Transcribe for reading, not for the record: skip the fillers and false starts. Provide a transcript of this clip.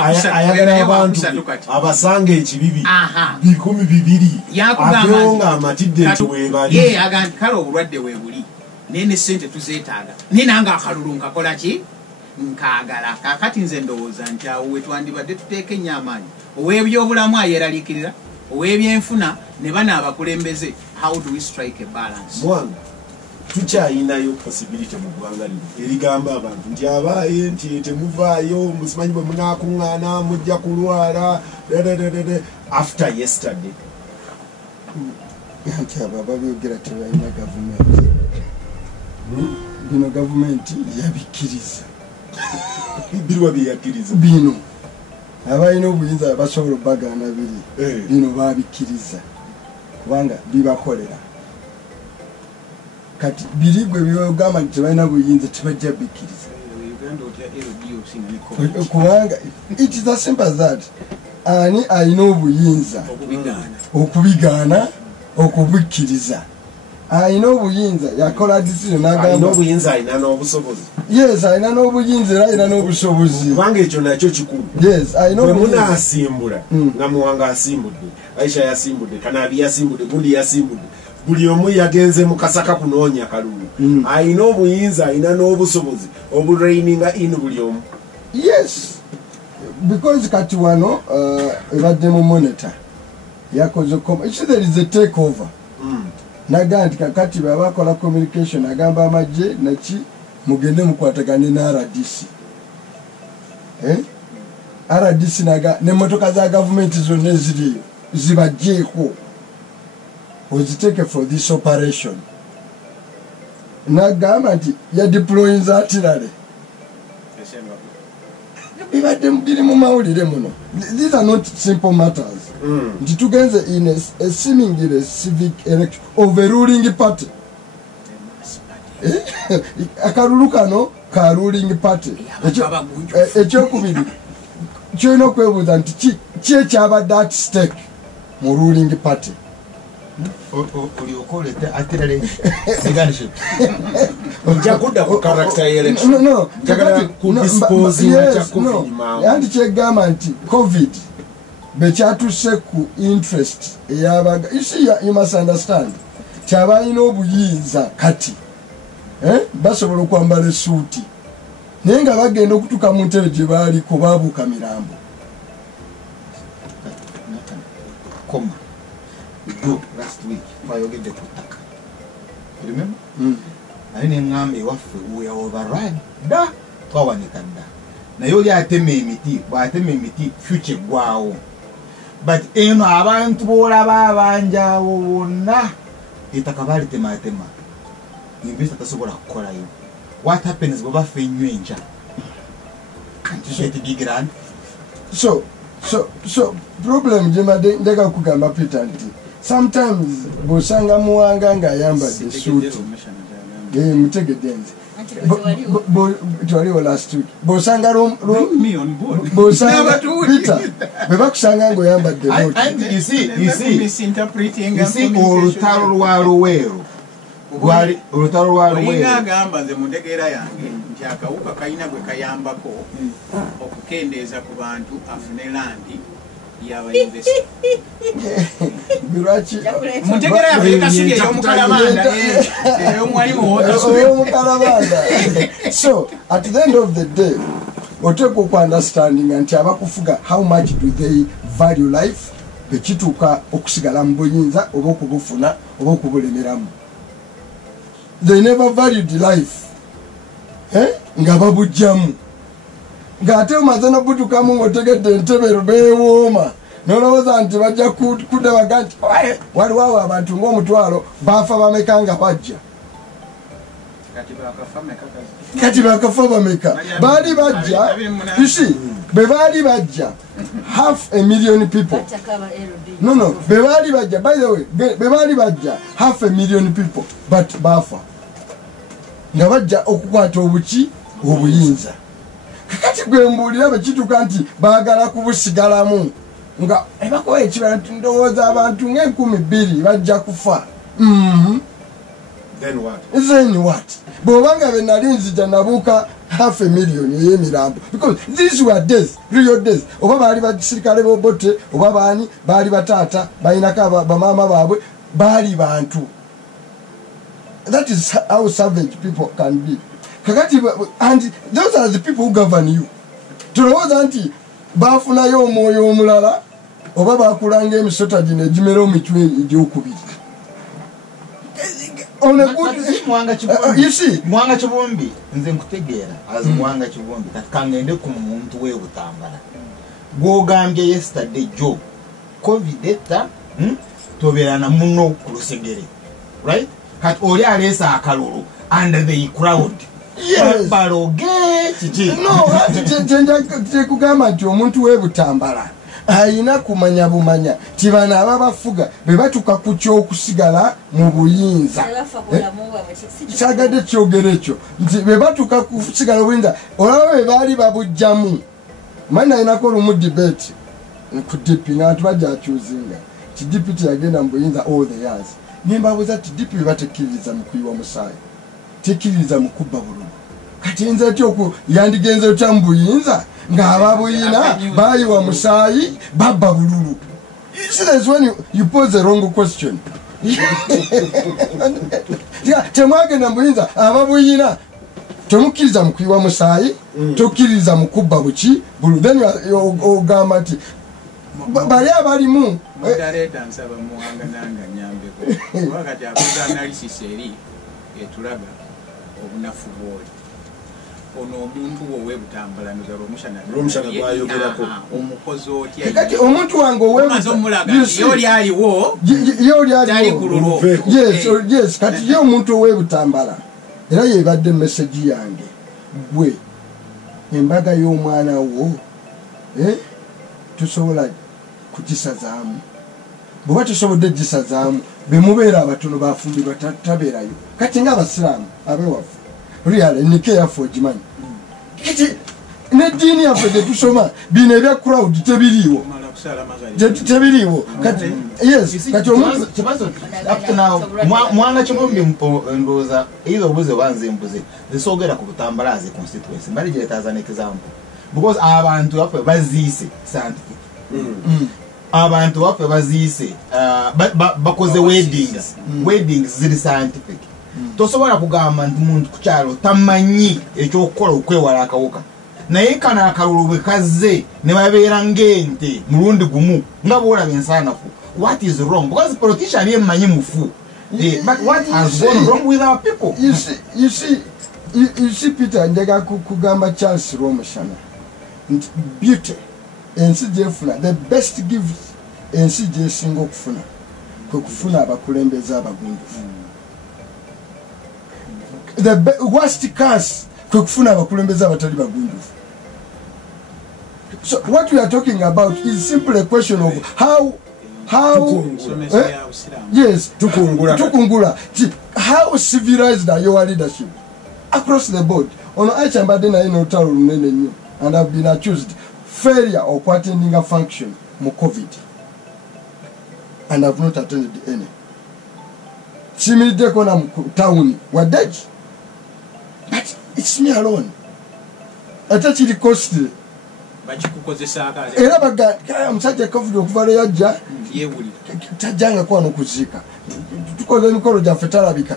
ayagala abantu abasanga ekibibi 200 agonga amatidde webali ye aganti kale obulwadde webuli nene sente tuzeetaaga ninanga akalulu nkakola ki nkagala kakati nze ndowooza nti awo wetwandibadde tuteeka ennyamaanyi ow'ebyobulamu ayeraliikirira ow'ebyenfuna ne bana abakulembeze. How do we strike a balance? Mwanga tukyayinayo possibility mu ggwanga lino erigamba abantu nti abaaye nti temuvaayo musimanyi bwe munaakuŋŋaana mujja kulwala after yesterday nti abo ababyogera tebalina gavumenti bino gavumenti yabikkiriza biriwa byeyakkiriza bino abalina obuyinza basobola obbagaana biri bino babikkiriza kubanga bibakolera kati biri gwe byogamba nti tebalina buyinza tebajja bikkiriza kubanga it is as simple as that. Ani alina obuyinza okubigaana okubikkiriza alina obuyinza yakola decision n'agamba obuyinza alina n'obusobozi. Yes, alina n'obuyinza era alina n'obusobozi kubanga ekyo nakyo kikulu. Yes, alina obuyinza. Bwe munaasimbula nga Muwanga asimbudde, Aisha yasimbudde, Kanabi yasimbudde, Gundi yasimbudde, buli omu yagenze mu kasaka kunoonya kalulu. Alina obuyinza alina n'obusobozi obureininga in buli omu. Yes, because kati wano ebadde mu monitor yakoze there is a takeover. Naganti kakati babakola communication agamba amagye naki mugende mukwatagane na RDC. RDC naga ne motoka za government zonna eziriyo zibajjeeko oziteke for this operation. Nagamba nti ya deploying artillery. These are not simple matters. Tugenze in a seemingly civic election overruling party. Akarulu kano ka ruling party. Ekyokubiri kyolina okwebuuza nti ki ekyabadde at stake mu ruling party. No. Yandi kyegamba nti COVID bekyatuse ku interest eyabaga. You see, you must understand. Kyabalina obuyinza kati basobola okwambala esuuti naye nga bagenda okutuuka mu ntebe gye baaliko baabuuka mirambo. Last week, I get the kutaka. Remember? I didn't know we override. Da, Tawanikanda. Na yoli ateme miti, but ateme miti future wow. But eno abantu bola babanja wona itakabali tema. Invest atasobola kukola yo. What happens baba fenywenja? Can't you say to be grand? So problem jemade ndeka kugamba Peter nti sometimes bosanga Muwanga nga yambadde suit mutegedenze twaliwo last week bosanga bosanga Peter bebakusanga ngo yambadde you see olutalo lwa Luweero olutalo lwa Luweero agamba nze mu ntegeera yange nti akawuka kalina gwe kayambako okukendeeza ku bantu afune landi y'abayunivesiti. Muntegera y'Afrika siri ey'omukalabanda ey'omwalimu ey'omukalabanda. So at the end of the day oteeka okuunderstandinga nti abakufuga how much do they value life bekituuka okusigala mu buyinza oba okubufuna oba okubulemeramu. They never valued life nga babujjamu ng'ate omaze n'obutukamu ng'otegedde entebe beewooma n'olowooza nti bajja kudabaga nti waliwo awo abantu ng'omutwalo baafa bameka nga bajja. Kati bakafa bameka baali bajja. You see, be baali bajja 500,000 people. No, be baali bajja, by the way, be baali bajja 500,000 people, but baafa nga bajja okukwata obuki obuyinza. Kakati gwe mbuulira bekituuka nti baagala kubusigalamu nga ebakola ekibala nti ndowooza abantu nga2,000 bajja kufa. Then what? Then what? Bw'obanga be nali nzija nabuuka 500,000 ey'emirambo because these were deaths, real deaths. Oba baali basirikale b'obote oba baani baali bataata balinako bamaama baabwe baali bantu. That is how savage people can be. Kakati, and those are the people who govern you. Tulowooza nti baafunayo omwoyo omulala oba baakulanga emisota gino egimera omitwe egyokubiri. Mwanga Kibombi nze nkutegeera as Mwanga Kibombi kati kangende ku muntu we Butambala gwogambye yesterday Joe covid etta tobeera na muno ku Lusegere, right? Kati oli aleesa akalulu under the crowd. Yes. Baloge kiki no tekugamba nti omuntu we Butambala ayina kumanya bumanya ti bano ababafuga be batuka ku kyokusigala mu buyinza. Kyagadde kyogera ekyo nti be batuka kusigala mu buyinza olaba be baali babujjamu. Mani ayinako olumu debate ku DP ng'abantu bajja akyuzinga ti DP teyagenda mu buyinza all the years. Nimbabuuza ti DP be batekkiririza mu kuyiwa musaayi tekkiririza mu kubba bululu kati nze ety yandigenze otya mu buyinza ng'ababuyina bayiwa musaayi babba bululu. See, that's when you pose the wrong question. Temwagenda mu buyinza ababuyina temukkiriza mu kuyiwa musaayi tokkiririza mu kubba buki bululu then ogamba nti bali abalimu moderator nsaba Muwanga nanga nyambeko wakati akoza analysis eri etulaga obunafu bwoli ono omuntu wowe Butambala nozalo omushana gwayogerako omukozi otya kati omuntu wange yoli aliwo tali kululu. Yes kati ye omuntu owe Butambala era yebadde message yange gwe embaga y'omwana wo tusobola kugisazaamu bw'oba tusobodde gisazaamu bemubeera abatono bafumbirwa tabeerayo kati ng'abasiraamu abeewaffe really nike yaffe ogimanyi kati n'eddiini yaffe gye tusoma bino ebya crowd tebiriiwo kati yes kati omuntu Mwanga Kibombi ndowooza either obuze oba nze mbuze zisoogera ku Butambala as a constituency mbali gyetaza an example because abantu baffe baziise scientific abantu baffe baziise bakoze weddings ziri scientific. Tosobola kugamba nti muntu ku kyalo tamanyi ekyokukola okwewala akawuka naye kana akalulu bwe kazze ne babeera ng'ente mulundi gumu nga bwolaba ensaanafu. What is wrong? Because politician yemanyi mufu. But what has gone wrong with our people? You see Peter njega kugamba Charles Romushana beauty ensi gyefuna the best gift ensi gyesinga okufuna kwe kufuna abakulembeze abagunjufu. The worst curse kwe kufuna abakulembeze abatali bagunjufu. So what we are talking about is simply a question of how yes tukungula how civilized are your leadership across the board. Ono achambade na ino talo lunene nnyo and have been accused failure of attending a function mu COVID and have not attended any. Similideko na town wadeji but it's me alone. Atachiri costly era baga omusajja COVID okuvala yajja tajjanga kwano kuzika tukoze emikolo gyaffe talabika.